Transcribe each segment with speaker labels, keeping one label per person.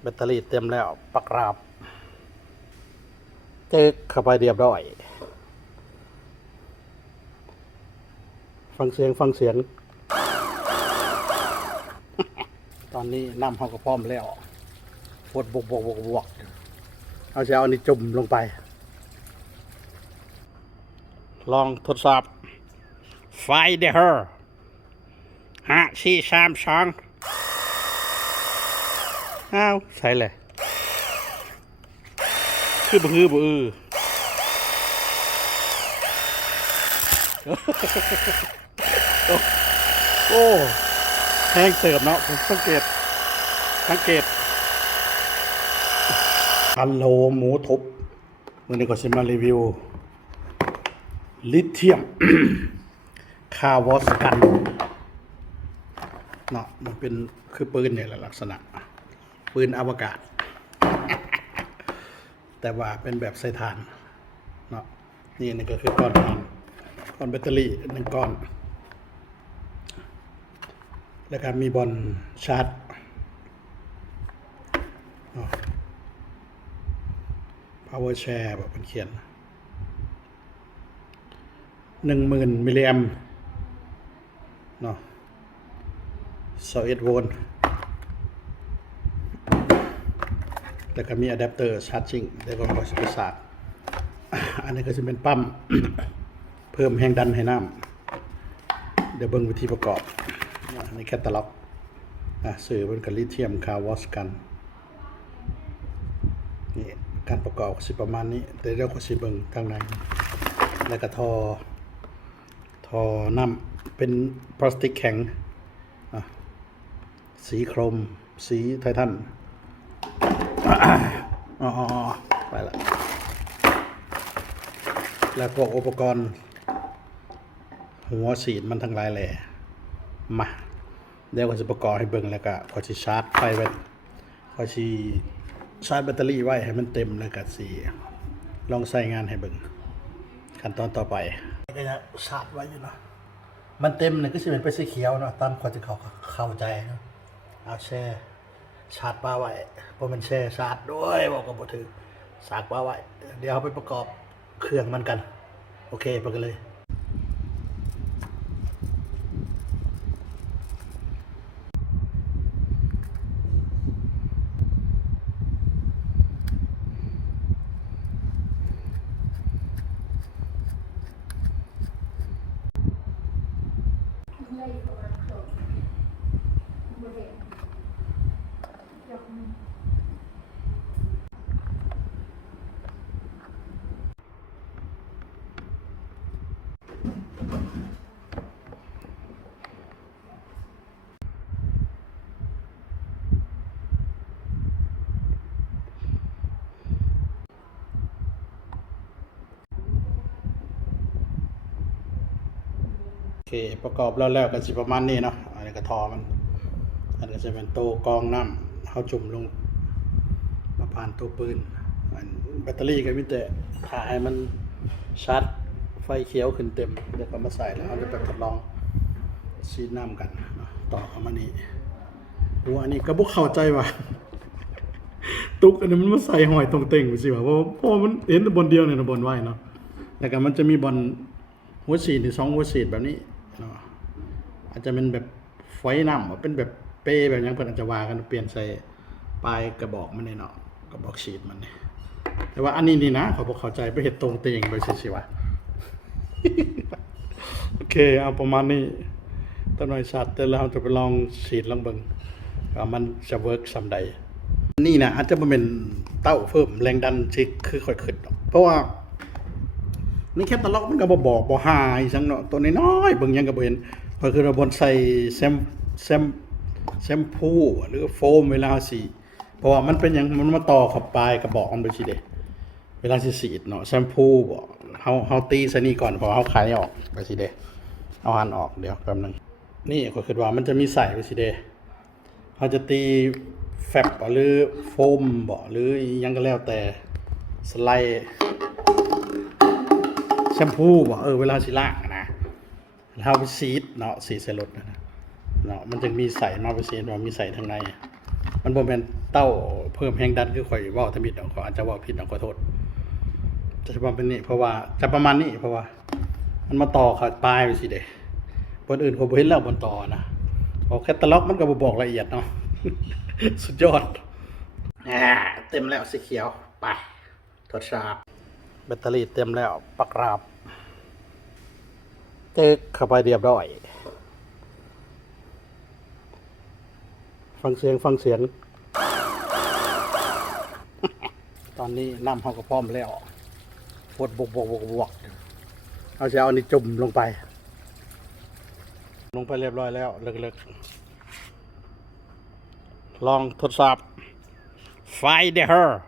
Speaker 1: แบตเตอรี่เต็มแล้วปักราบเจ๊กเข้าไปเรียบร้อย ฟังเสียงฟังเสียง ตอนนี้น้ำเขาก็พร้อมแล้วปวดบวกบวกบวกบวกเอาจะเอาอันนี้จุ่มลงไป ลองทดสอบไฟเดอร์ห้าสี่สามสอง อ้าวใช่เลยคือบ่คือบ่อือโอ้แห้งเติมเนาะผมสังเกตสังเกตฮัลโหลหมูทุบวันนี้ก็จะมารีวิว ลิเทียม คาวอสกันเนาะมันเป็นคือปืนเนี่ยแหละลักษณะ ปืนอวกาศ แต่ว่าเป็นแบบใส่ถ่านเนาะนี่นี่ก็คือก้อนถ่านก้อนแบตเตอรี่หนึ่งก้อน แล้วก็มีบอลชาร์จเนาะ power share แบบมันเขียนหนึ่งหมื่นมิลลิแอมเนาะสเอ็ดโวลต์ แล้วก็มีอะแดปเตอร์ชาร์จิ่งแล้วก็คอยสประสาทอันนี้ก็จะเป็นปั๊มเพิ่มแรงดันให้น้ำเดี๋ยวเบิ่งวิธีประกอบอะในแคตตาล็อกอะสื่อเป็นกับลิเทียมคาร์วอสกันนี่การประกอบสิประมาณนี้แต่เดี๋ยวก็สิเบิ่งทางในแล้วก็ทอทอน้ำเป็นพลาสติกแข็งอะสีโครม สีไททัน อ๋อไปละแล้วพวกอุปกรณ์ หัวสีดมันทั้งหลายแหล่มาเดี๋ยวก็จะประกอบให้เบิ่งแล้วก็ขอชิชาร์จไฟไว้ขอชิชาร์จแบตเตอรี่ไว้ให้มันเต็มแล้วก็สีลองใส่งานให้เบิ่งขั้นตอนต่อไปก็จะชาร์จไว้อยู่เนาะมันเต็มเนี่ยก็จะเป็นไปสีเขียวเนาะตามคนที่เขาเข้าใจเนาะเอาแช่ ชาร์จปลาไว้เพราะมันแช่ชาร์จด้วยบอกกับบ่ถือสากปลาไว้ เดี๋ยวเอาไปประกอบเครื่องมันกัน โอเคไปกันเลยโอเคประกอบแล้วแล้วกันสิประมาณนี้เนาะอันนี้กระทอมันอันนี้จะเป็นโตวกองน้ำเข้าจุ่มลงมาผ่านตัวปืนแบตเตอรี่ก็มีแต่ถ่ายให้มันชาร์จไฟเขียวขึ้นเต็มเดี๋ยวก็มาใส่แล้วเราจะไปทดลองซีน้ำกันต่อเข้ามานี่หัวอันนี้ก็บุกเข้าใจว่าตุกอันนี้มันมาใส่หอยตรงเต่งสิวะเพราะเพราะมันเห็นแต่บนเดียวเนี่ยนะบนไหวเนาะแล้วก็มันจะมีบอลหัวฉีดหรือสองหัวฉีดแบบนี้ เนาะอาจจะเป็นแบบไฟน้ำว่าเป็นแบบเป้แบบยังเพิ่นอาจจะวากันเปลี่ยนใส่ปลายกระบอกมันเนี่ยเนาะกระบอกฉีดมันแต่ว่าอันนี้นี่นะเขาบอกเข้าใจไปเห็ดตรงเตงไปสิสิวะโอเคเอาประมาณนี้ต้นหน่อยสัตว์แต่เราจะไปลองฉีดลองเบิ่งว่ามันจะเวิร์กสำใดนี่นะอาจจะมาเป็นเต้าเพิ่มแรงดันที่คือค่อยขึ้นเพราะว่า นี่แค่ตะล็อกมันก็บ่บอกบ่หายสังเนาะตัวน้อยๆเบิ่งหยังก็บ่เห็นเพราะคือเราบนใส่แซมแซมแซมพูหรือโฟมเวลาสีเพราะว่ามันเป็นหยังมันมาต่อเข้าปลายกระบอกมันไปสิเดเวลาสิสีเนาะแซมพูบ่เฮาเฮาตีซะนี่ก่อนเพอเฮาขายออกไปสิเดเอาหันออกเดี๋ยวแป๊บนึงนี่ก็คือว่ามันจะมีใส่ไปสิเดเขาจะตีแฟบหรือโฟมบ่หรือยังก็แล้วแต่สไลด์ แชมพูบ่เออเวลาสิล้างนะเราไปซีดเนาะซีดใส่รถนะเนาะมันจะมีใส่มาไปเซีดว่ามีใส่ทางใน มันบ่แม่นเต้าเพิ่มแรงดันคือข่อยเว้าทมิดเอาขออาจจะเว้าผิดเอาขอโทษจะประมาณนนี่เพราะว่าจะประมาณนี้เพราะว่า มันมาต่อขาดปลายไปสิเด้บนอื่นผมบ่เห็นแล้วบนต่อนะออกแคตตาล็อกมันก็บบอกละเอียดเนาะสุดยอดอ่าเต็มแล้วสีเขียวไปทดสอบ แบตเตอรี่เต็มแล้วปักราบเจ๊กเข้าไปเรียบร้อย ฟังเสียงฟังเสียง ตอนนี้น้ำเขาก็พร้อมแล้วบดบวกบวกบกบกเอาจะเอานี่จุ่มลงไป ลงไปเรียบร้อยแล้วเลิกๆ ลองทดสอบไฟเดอร์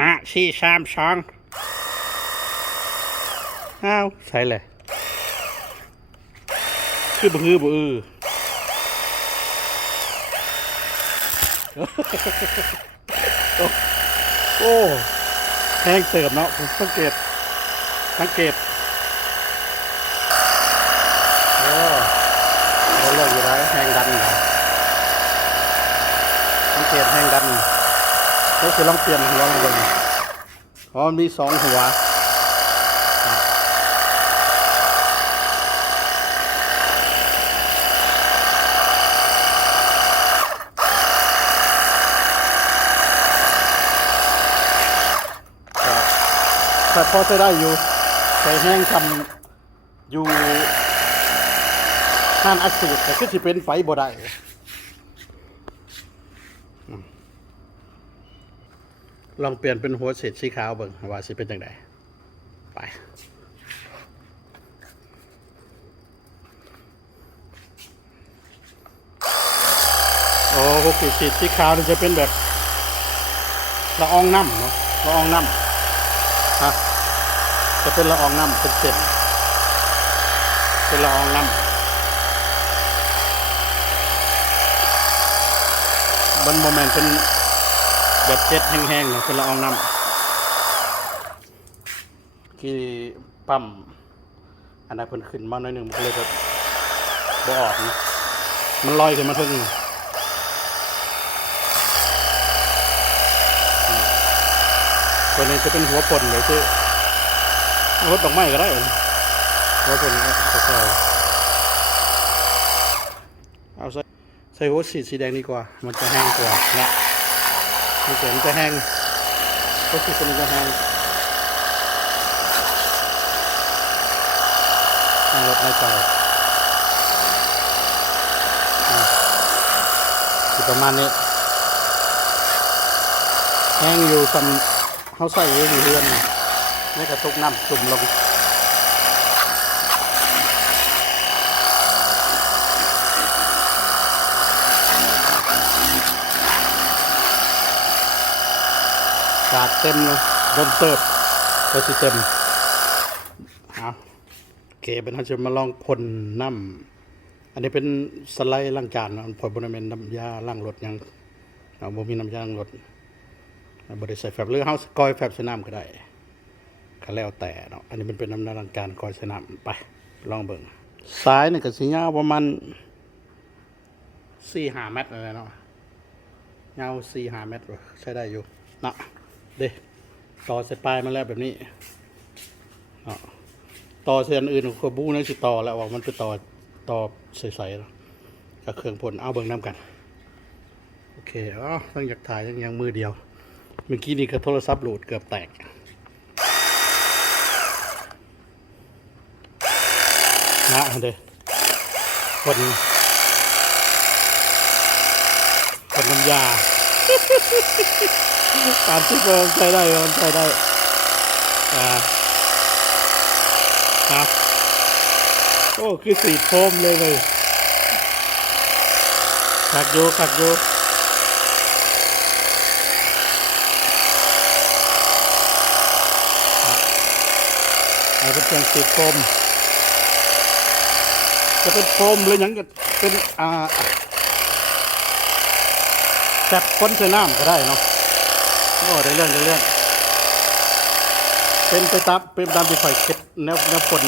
Speaker 1: ห้าสี่สามสองอ้าวใช่เลยคือบือบือโอ้แห้งเติมเนาะผมสังเกตสังเกตโอ้เราเลือกอยู่แล้วแห้งดันเหรอสังเกตแห้งดัน แล้วจะลองเปลี่ยนหัวลองดูเพราะมันมีสองหัวแต่พอจะได้อยู่ใส่แห้งทำอยู่ห้านอัดสูตรแต่ก็จะเป็นไฟบ่ได้อืม ลองเปลี่ยนเป็นหัวเศษสีขาวเบิ่งว่าสิเป็นจังไดไปโอ้หกสิบสีสีขาวนี่จะเป็นแบบละอองน้ำเนาะละอองน้ำฮะจะเป็นละอองน้ำเป็นเส้นเป็นละอองน้ำบนโมเมนต์เป็น แบบเจ็ดแห้งๆเนาะเป็นละอองน้ำที่ปั๊มอันนั้นเพิ่นขึ้นมาหน่อยหนึ่งมันเลยแบบบ่ออกนะมันลอยขึ้นมาทึ่งตัวนี้จะเป็นหัวปนเลยที่รถดอกไม้ก็ได้หัวปนก็ใส่เอาใส่ใส่หัวสีสีแดงดีกว่า มันจะแห้งกว่าเนี่ย มันจะมันจะแห้งหัวสีตันจะแห้งรถไม่ใจอะสิประมาณนี้ แห้งอยู่สำเขาใส่ไว้อยู่เรือนนี่กระตุกน้ำจุ่มลง กาดเต็มเลยเริ่มเติบก็สิเต็มเอาโอเคเป็นเขาจะมาลองพ่นน้ำอันนี้เป็นสไลด์ล้างจานเนพ่นบริเวณน้ำยาล้างรถยังเอาบ่มีน้ำยาล้างรถบริใส่แฟบหรือเฮาสกอยแฟบสนามก็ได้ก็แล้วแต่เนาะอันนี้มันเป็นน้ำนักการกอยสนามไปลองเบิ่งซ้ายนี่ก็สิยาวประมาณสี่ห้าเมตรอะไรเนาะยาวสี่ห้าเมตรใช้ได้อยู่นะ เด้ต่อเสร็จปลายมาแล้วแบบนี้ต่อเส้นอื่นขบูนี่สิต่อแล้วว่ามันไปต่อต่อใสๆกับเครื่องพ่นเอาเบิ่งน้ำกัน โอเคอ๋อต้องอยากถ่ายยังยังมือเดียว เมื่อกี้นี่ก็โทรศัพท์หลุดเกือบแตกนะเด้คนคนน้ำยา ตามที่มันใช้ได้มันใช้ได้ อ่าฮะโอ้คือสีโฟมเลยเลยขักโยขักโยอาจจะเป็นสีโฟมจะเป็นโฟมหรือยังก็เป็นอ่าแซบก้นเสื้อน้ำก็ได้เนาะ โอ้ได้เรื่องได้เรื่อง เป็นไปตามเป็นตามที่ข่อยเก็บแนวแนวปน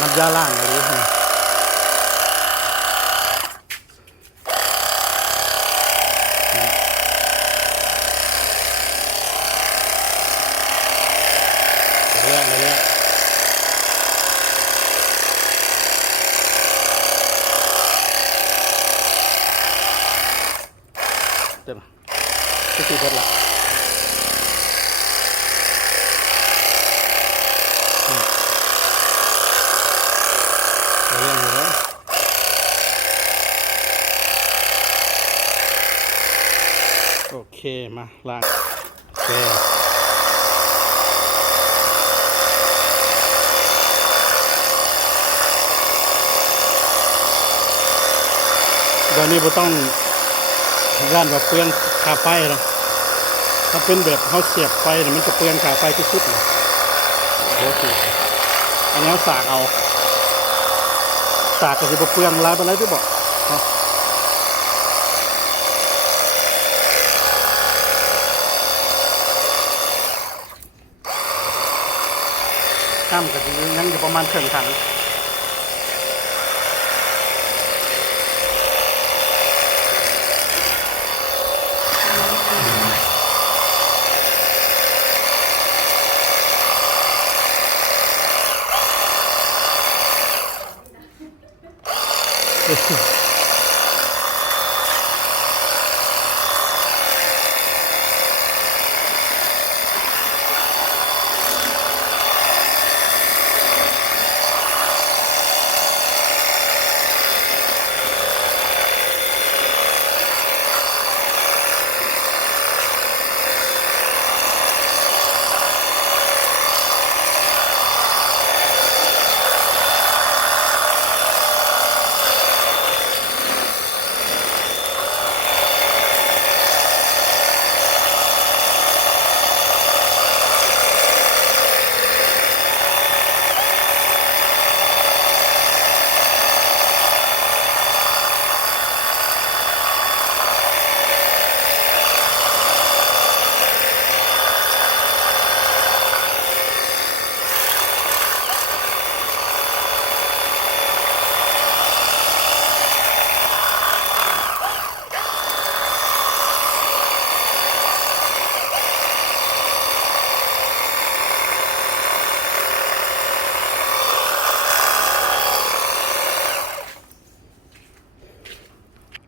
Speaker 1: น้ำยาล่างอะไรอย่างเงี้ยอืม เดี๋ยวนะก็คือเบิดละอืมเอาเรื่องอยู่แล้วโอเค มาล้างโอเคเดี๋ยวนี้บ่ต้องย่านแบบเปลืองค่าไฟนะถ้าเป็นแบบเขาเสียบไฟเนี่ยมันจะเปลืองค่าไฟที่สุดเลยโอเคอันนี้เขาสากเอา สากก็จะเปลืองลายไปานใดที่บอก เนาะข้ามก็จะยังอยู่ประมาณเครื่องถัง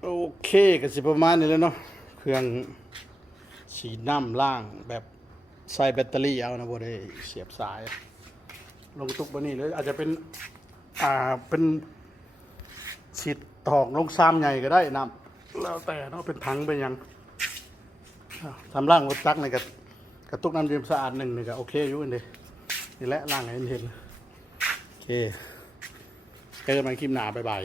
Speaker 1: โอ เคก็สิประมาณนี้แล้วเนาะเครื่องสีน้ำล่างแบบใส่แบตเตอรี่เอานะบ่ได้เสียบสาย ลงตุกบนี้เลยอาจจะเป็นอ่าเป็นฉีดตอกลงซ้ำใหญ่ก็ได้น้ำแล้วแต่เนาะเป็นถังเป็นยังทำล่างรถจักรในกับกระตุกน้ำเย็นสะอาดหนึ่งนี่ก็โอเคอยู่อันเดีนี่แหละล่างให้เห็นโอเคเจอกันใหม่คลิปหน้าบ๊ายบาย